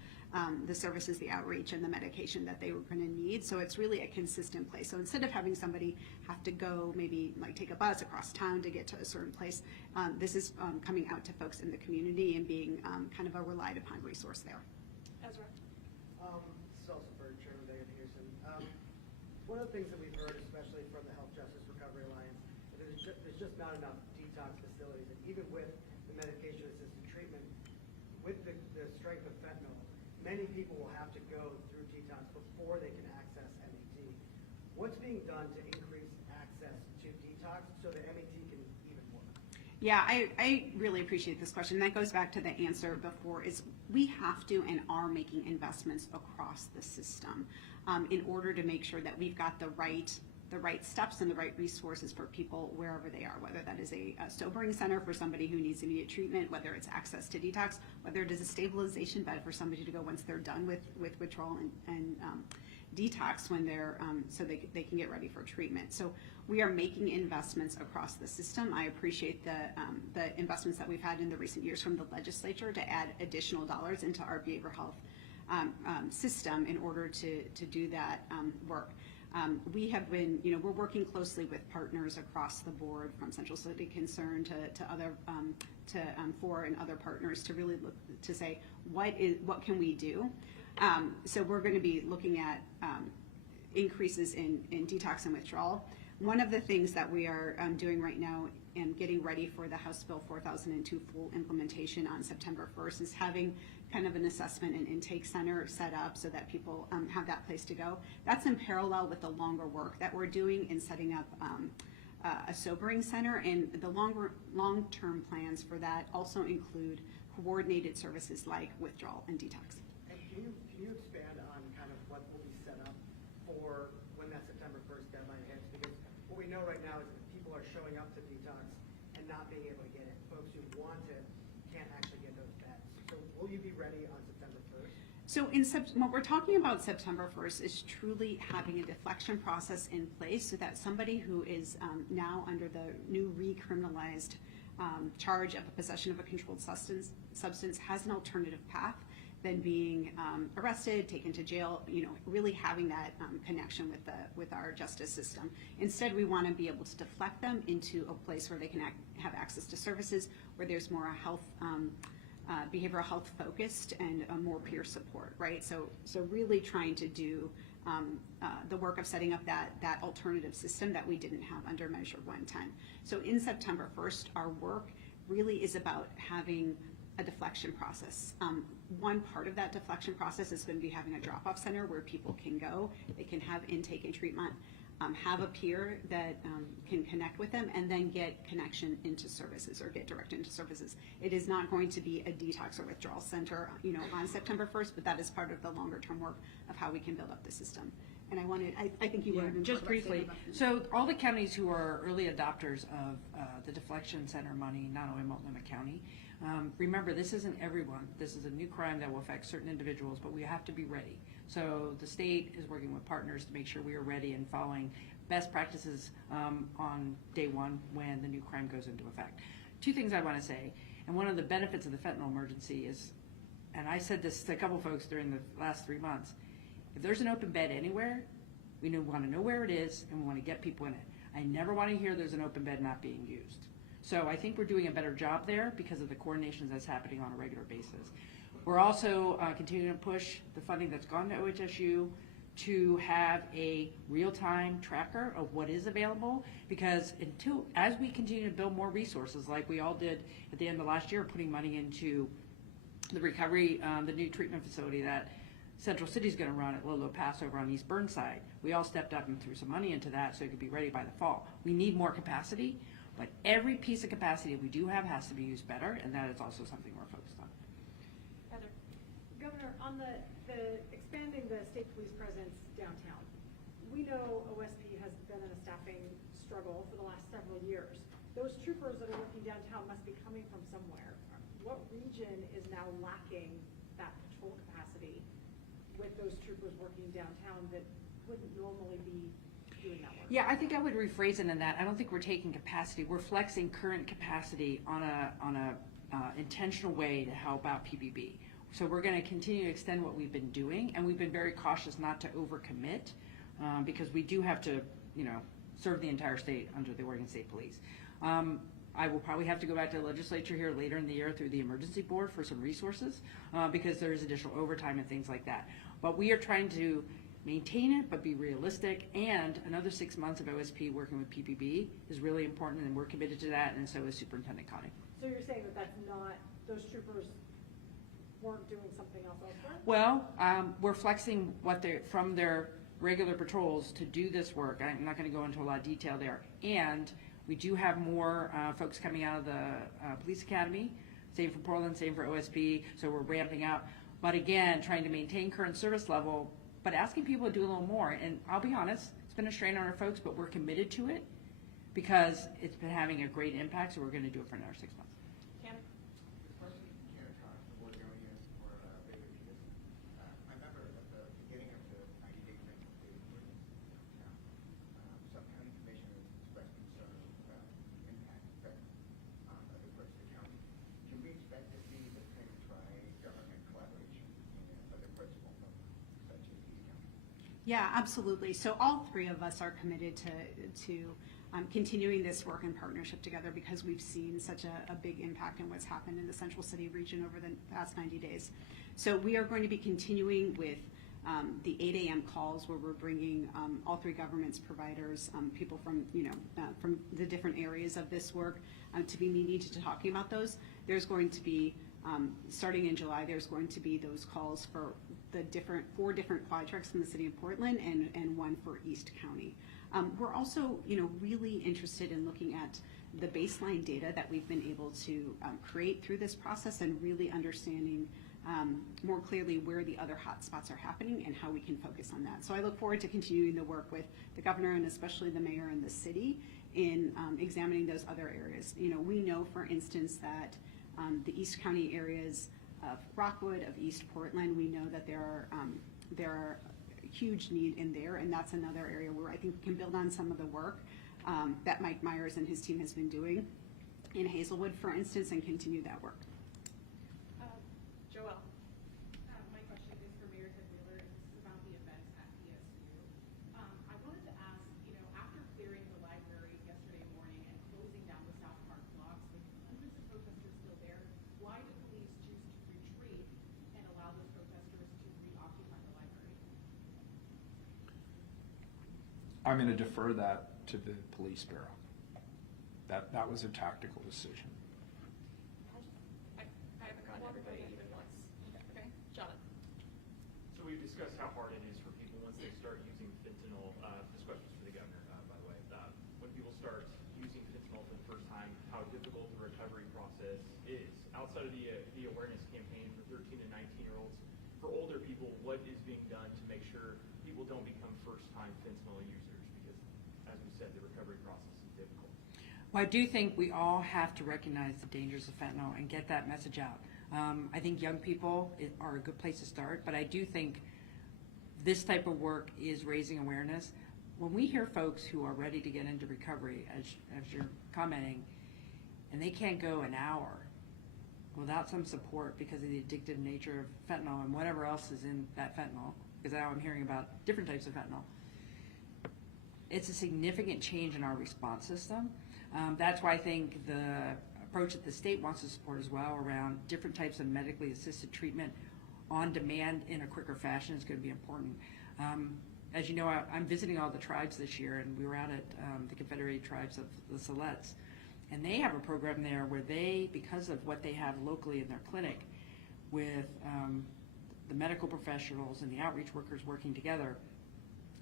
the services, the outreach, and the medication that they were going to need. So it's really a consistent place. So instead of having somebody have to go maybe like take a bus across town to get to a certain place, this is coming out to folks in the community and being kind of a relied upon resource there. Ezra? This is also for Chairman Peterson. one of the things that we've heard, especially from the Health Justice Recovery Alliance, is there's just not enough detox facilities, and even with the medication-assisted treatment, with the strength of fentanyl, many people will have to go through detox before they can access MET. What's being done to increase access to detox so that MET can even work? Yeah, I really appreciate this question. That goes back to the answer before, is we have to and are making investments across the system in order to make sure that we've got the right steps and the right resources for people wherever they are, whether that is a sobering center for somebody who needs immediate treatment, whether it's access to detox, whether it is a stabilization bed for somebody to go once they're done with withdrawal and detox when they're so they can get ready for treatment. So we are making investments across the system. I appreciate the investments that we've had in the recent years from the legislature to add additional dollars into our behavioral health system in order to do that work. We have been, we're working closely with partners across the board, from Central City Concern to other, FOR and other partners, to really look to say what can we do. So we're going to be looking at increases in detox and withdrawal. One of the things that we are doing right now and getting ready for the House Bill 4002 full implementation on September 1st is having kind of an assessment and intake center set up so that people have that place to go. That's in parallel with the longer work that we're doing in setting up a sobering center, and the long-term plans for that also include coordinated services like withdrawal and detox. And can you expand on kind of what will be set up for when that September 1st deadline hits? Because what we know right now is that people are showing up to detox and not being able to get it. Folks who want it can't actually get those beds. So will you be ready on September 1st? So what we're talking about September 1st is truly having a deflection process in place so that somebody who is now under the new recriminalized charge of a possession of a controlled substance has an alternative path than being arrested, taken to jail, really having that connection with our justice system. Instead, we want to be able to deflect them into a place where they can have access to services, where there's more health, behavioral health focused and more peer support, right? So really trying to do the work of setting up that alternative system that we didn't have under Measure 110. So in September 1st, our work really is about having a deflection process. One part of that deflection process is going to be having a drop-off center where people can go, they can have intake and treatment, have a peer that can connect with them, and then get connection into services or get directed into services. It is not going to be a detox or withdrawal center, on September 1st, but that is part of the longer-term work of how we can build up the system. And I think you were just briefly. So all the counties who are early adopters of the deflection center money, not only Multnomah County, remember, this isn't everyone. This is a new crime that will affect certain individuals, but we have to be ready. So the state is working with partners to make sure we are ready and following best practices on day one when the new crime goes into effect. Two things I want to say, and one of the benefits of the fentanyl emergency is, and I said this to a couple folks during the last 3 months, if there's an open bed anywhere, we want to know where it is and we want to get people in it. I never want to hear there's an open bed not being used. So I think we're doing a better job there because of the coordination that's happening on a regular basis. We're also continuing to push the funding that's gone to OHSU to have a real-time tracker of what is available, because as we continue to build more resources like we all did at the end of last year, putting money into the recovery, the new treatment facility that Central City's going to run at Lolo Pass over on East Burnside. We all stepped up and threw some money into that so it could be ready by the fall. We need more capacity, but every piece of capacity we do have has to be used better, and that is also something we're focused on. Heather. Governor, on the expanding the state police presence downtown, we know OSP has been in a staffing struggle for the last several years. Those troopers that are working downtown must be coming from somewhere. What region is now lacking that patrol capacity with those troopers working downtown that wouldn't normally be doing that work? Yeah, I think I would rephrase it in that I don't think we're taking capacity. We're flexing current capacity on a intentional way to help out PBB. So we're going to continue to extend what we've been doing, and we've been very cautious not to overcommit because we do have to, serve the entire state under the Oregon State Police. I will probably have to go back to the legislature here later in the year through the emergency board for some resources because there is additional overtime and things like that. But we are trying to maintain it, but be realistic, and another 6 months of OSP working with PPB is really important, and we're committed to that, and so is Superintendent Connie. So you're saying that that's not, those troopers weren't doing something else elsewhere? Well, we're flexing what they're, from their regular patrols to do this work. I'm not gonna go into a lot of detail there. And we do have more folks coming out of the police academy, same for Portland, same for OSP, so we're ramping up. But again, trying to maintain current service level, but asking people to do a little more. And I'll be honest, it's been a strain on our folks, but we're committed to it because it's been having a great impact, so we're gonna do it for another 6 months. I remember at the beginning of the 90-day some county commissioners expressed concern about the impact effect on other parts of the county. Can we expect to see the kind of tri-government collaboration in other parts of Multnomah, such as East County? Yeah, absolutely. So all three of us are committed to continuing this work in partnership together because we've seen such a big impact in what's happened in the Central City region over the past 90 days. So we are going to be continuing with the 8 a.m. calls where we're bringing all three governments providers, people from, from the different areas of this work to be meeting to talking about those. There's going to be, starting in July, there's going to be those calls for the four different quad trucks in the city of Portland and one for East County. We're also, really interested in looking at the baseline data that we've been able to create through this process and really understanding more clearly where the other hot spots are happening and how we can focus on that. So I look forward to continuing the work with the governor and especially the mayor and the city in examining those other areas. We know, for instance, that the East County areas of Rockwood, of East Portland, we know that there are huge need in there, and that's another area where I think we can build on some of the work that Mike Myers and his team has been doing in Hazelwood, for instance, and continue that work. Joelle. My question is for Mayor Ted Wheeler, and this is about the event at PSU. I wanted to ask, after clearing the library yesterday morning and closing down the South Park blocks with hundreds of protesters still there, why did police choose to retreat and allow those protesters to reoccupy the library? I'm going to defer that to the police bureau. That was a tactical decision. I haven't gotten everybody even once. Okay, Jonathan. So we've discussed how hard it is for people once they start using fentanyl. This question's for the governor, by the way. When people start using fentanyl for the first time, how difficult the recovery process is. Outside of the awareness campaign for 13 and 19-year-olds, for older people, what is being done to make sure people don't become first-time fentanyl users? Because, as we said, the recovery process is difficult. Well, I do think we all have to recognize the dangers of fentanyl and get that message out. I think young people are a good place to start, but I do think this type of work is raising awareness. When we hear folks who are ready to get into recovery, as you're commenting, and they can't go an hour without some support because of the addictive nature of fentanyl and whatever else is in that fentanyl, because now I'm hearing about different types of fentanyl, it's a significant change in our response system. That's why I think the approach that the state wants to support as well around different types of medically assisted treatment on demand in a quicker fashion is going to be important. As you know, I'm visiting all the tribes this year, and we were out at the Confederated Tribes of the Silex, and they have a program there where they, because of what they have locally in their clinic with the medical professionals and the outreach workers working together,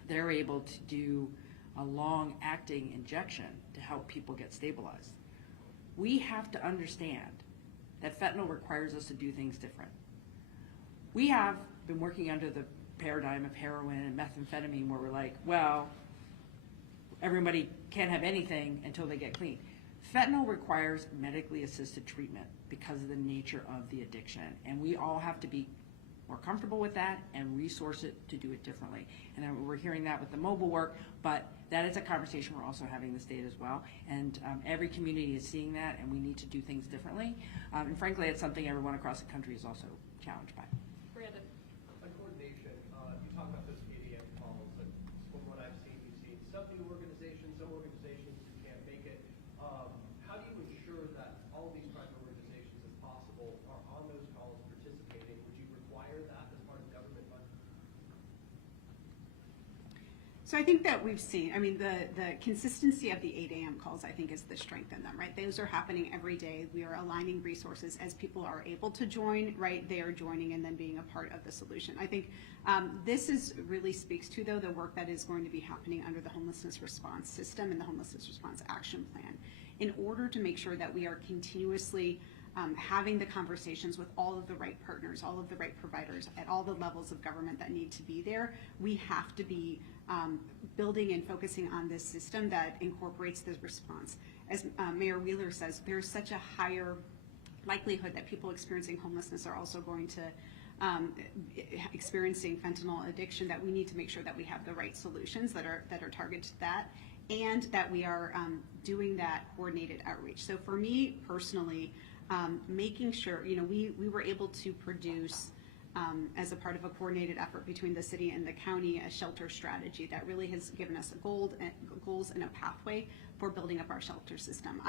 they're able to do a long-acting injection to help people get stabilized. We have to understand that fentanyl requires us to do things different. We have been working under the paradigm of heroin and methamphetamine where we're like, well, everybody can't have anything until they get clean. Fentanyl requires medically assisted treatment because of the nature of the addiction, and we all have to be more comfortable with that and resource it to do it differently. And then we're hearing that with the mobile work, but that is a conversation we're also having in the state as well. And every community is seeing that, and we need to do things differently. And frankly, it's something everyone across the country is also challenged by. Brandon. On coordination, you talk about those 8 a.m. calls, and from what I've seen, you've seen some new organizations, some organizations who can't make it. How do you ensure that all of these private organizations, as possible, are on those calls participating? Would you require that as part of government funding? So I think that we've seen, I mean, the consistency of the 8 a.m. calls, I think, is the strength in them, right? Those are happening every day. We are aligning resources as people are able to join, right? They are joining and then being a part of the solution. I think this is really speaks to, though, the work that is going to be happening under the homelessness response system and the homelessness response action plan in order to make sure that we are continuously having the conversations with all of the right partners, all of the right providers at all the levels of government that need to be there. We have to be building and focusing on this system that incorporates this response. As Mayor Wheeler says, there's such a higher likelihood that people experiencing homelessness are also going to experiencing fentanyl addiction, that we need to make sure that we have the right solutions that are targeted to that, and that we are doing that coordinated outreach. So for me personally, making sure, we were able to produce as a part of a coordinated effort between the city and the county, a shelter strategy that really has given us goals and a pathway for building up our shelter system.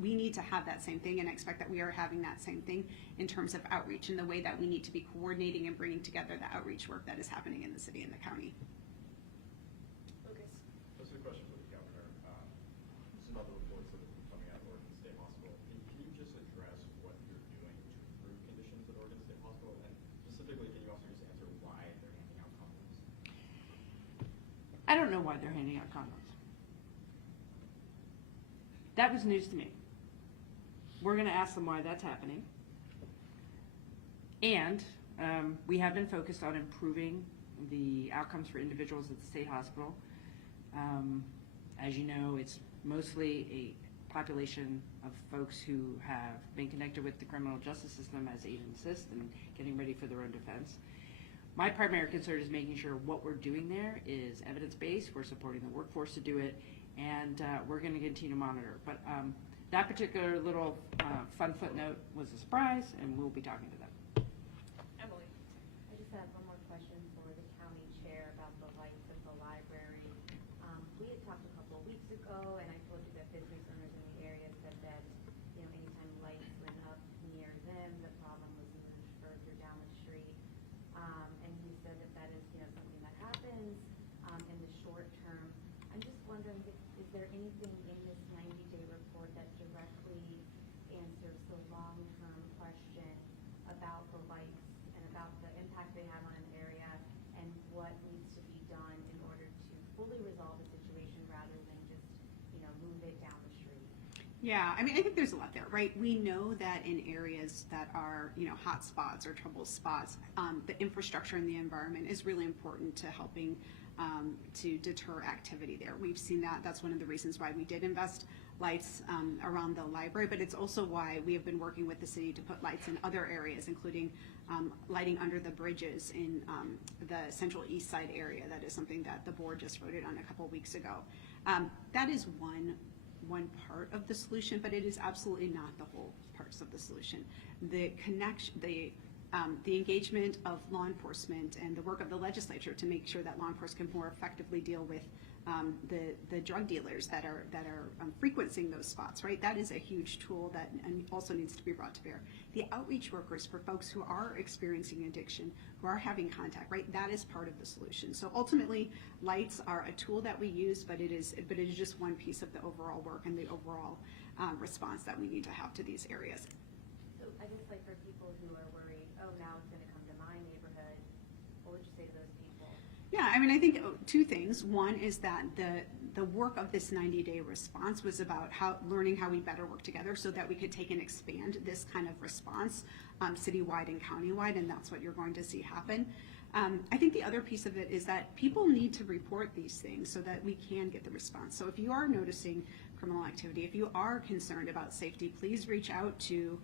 We need to have that same thing, and I expect that we are having that same thing in terms of outreach and the way that we need to be coordinating and bringing together the outreach work that is happening in the city and the county. Lucas. This is a question for the governor. Some other reports that have been coming out of Oregon State Hospital. Can you just address what you're doing to improve conditions at Oregon State Hospital? And specifically, can you also just answer why they're handing out condoms? I don't know why they're handing out condoms. That was news to me. We're going to ask them why that's happening. And we have been focused on improving the outcomes for individuals at the state hospital. As you know, it's mostly a population of folks who have been connected with the criminal justice system as aid and assist and getting ready for their own defense. My primary concern is making sure what we're doing there is evidence-based. We're supporting the workforce to do it, and we're going to continue to monitor. But that particular little fun footnote was a surprise, and we'll be talking to them. Emily. I just have one more question for the county chair about the lights at the library. We had talked a couple of weeks ago, and I told you that business owners in the area said that, anytime lights went up near them, the problem was moved further down the street. And he said that that is, something that happens in the short term. I'm just wondering, is there anything in this 90-day report that directly answers the long-term question about the lights and about the impact they have on an area and what needs to be done in order to fully resolve the situation rather than just, move it down the street? Yeah, I think there's a lot there, right? We know that in areas that are, hot spots or trouble spots, the infrastructure and the environment is really important to helping to deter activity there. We've seen that. That's one of the reasons why we did invest lights around the library, but it's also why we have been working with the city to put lights in other areas, including lighting under the bridges in the central east side area. That is something that the board just voted on a couple weeks ago. That is one part of the solution, but it is absolutely not the whole parts of the solution. The connection, the engagement of law enforcement and the work of the legislature to make sure that law enforcement can more effectively deal with the drug dealers that are frequenting those spots, right? That is a huge tool that and also needs to be brought to bear. The outreach workers for folks who are experiencing addiction, who are having contact, right? That is part of the solution. So ultimately, lights are a tool that we use, but it is just one piece of the overall work and the overall response that we need to have to these areas. So I guess for people who are worried, oh, now it's going to come to my neighborhood, what would you say to those people? Yeah, I think two things. One is that the work of this 90-day response was about learning how we better work together so that we could take and expand this kind of response citywide and countywide, and that's what you're going to see happen. I think the other piece of it is that people need to report these things so that we can get the response. So if you are noticing criminal activity, if you are concerned about safety, please reach out to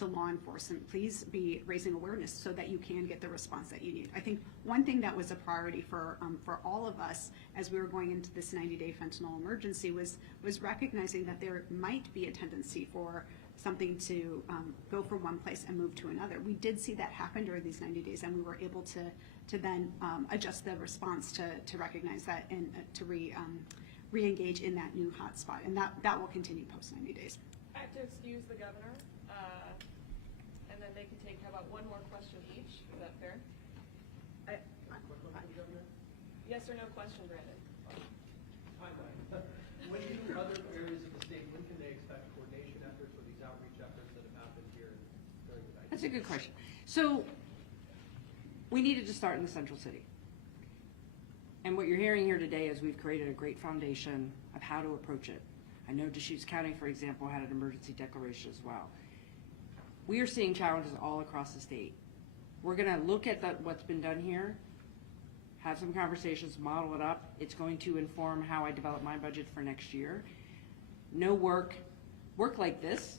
law enforcement. Please be raising awareness so that you can get the response that you need. I think one thing that was a priority for all of us as we were going into this 90-day fentanyl emergency was recognizing that there might be a tendency for something to go from one place and move to another. We did see that happen during these 90 days, and we were able to then adjust the response to recognize that and to re-engage in that new hotspot, and that will continue post 90 days. I have to excuse the governor, and then they can take, how about one more question each? Is that fair? Yes or no question, Brandon? Hi, Mike. When do other areas of the state, when can they expect coordination efforts or these outreach efforts that have happened here during the night? That's a good question. So we needed to start in the central city. And what you're hearing here today is we've created a great foundation of how to approach it. I know Deschutes County, for example, had an emergency declaration as well. We are seeing challenges all across the state. We're gonna look at what's been done here, have some conversations, model it up. It's going to inform how I develop my budget for next year. No work like this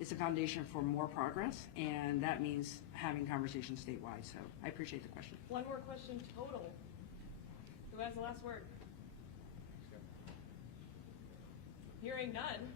is a foundation for more progress, and that means having conversations statewide. So I appreciate the question. One more question total. Who has the last word? Hearing none.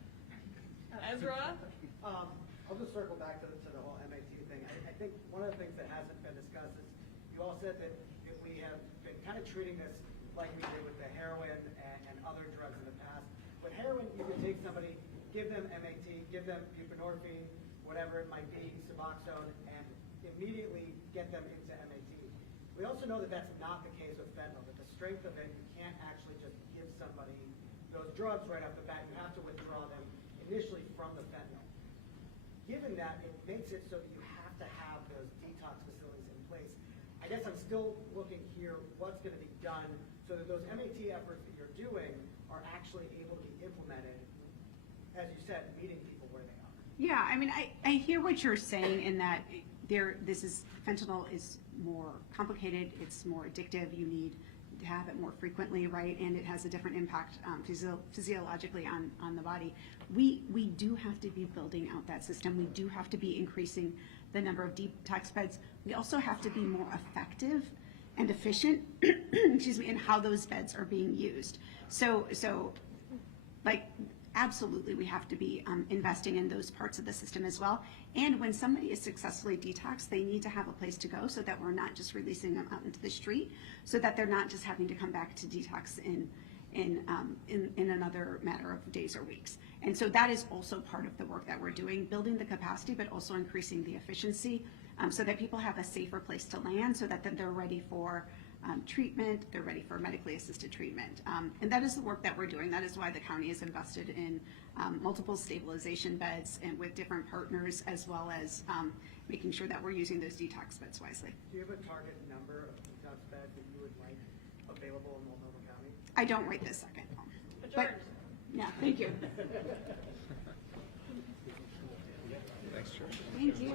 Ezra? I'll just circle back to the whole MAT thing. I think one of the things that hasn't been discussed is, you all said that if we have been kind of treating this like we did with the heroin and other drugs in the past. With heroin, you can take somebody, give them MAT, give them buprenorphine, whatever it might be, Suboxone, and immediately get them into MAT. We also know that that's not the case with fentanyl, that the strength of it, you can't actually just give somebody those drugs right off the bat. You have to withdraw them initially from the fentanyl. Given that, it makes it so that you have to have those detox facilities in place. I guess I'm still looking here, what's going to be done so that those MAT efforts that you're doing are actually able to be implemented, as you said, meeting people where they are. Yeah, I mean, I hear what you're saying in that fentanyl is more complicated, it's more addictive, you need to have it more frequently, right? And it has a different impact physiologically on the body. We do have to be building out that system. We do have to be increasing the number of detox beds. We also have to be more effective and efficient, excuse me, in how those beds are being used. So like, absolutely, we have to be investing in those parts of the system as well. And when somebody is successfully detoxed, they need to have a place to go so that we're not just releasing them out into the street, so that they're not just having to come back to detox in another matter of days or weeks. And so that is also part of the work that we're doing, building the capacity, but also increasing the efficiency so that people have a safer place to land, so that then they're ready for treatment, they're ready for medically assisted treatment. And that is the work that we're doing. That is why the county is invested in multiple stabilization beds and with different partners, as well as making sure that we're using those detox beds wisely. Do you have a target number of detox beds that you would like available in Multnomah County? I don't right this second. Adjourned. Yeah, thank you. Thanks, George. Thank you.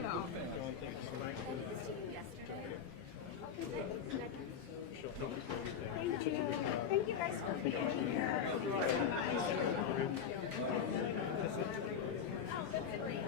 Thank you. Thank you guys for being here. Oh, that's great.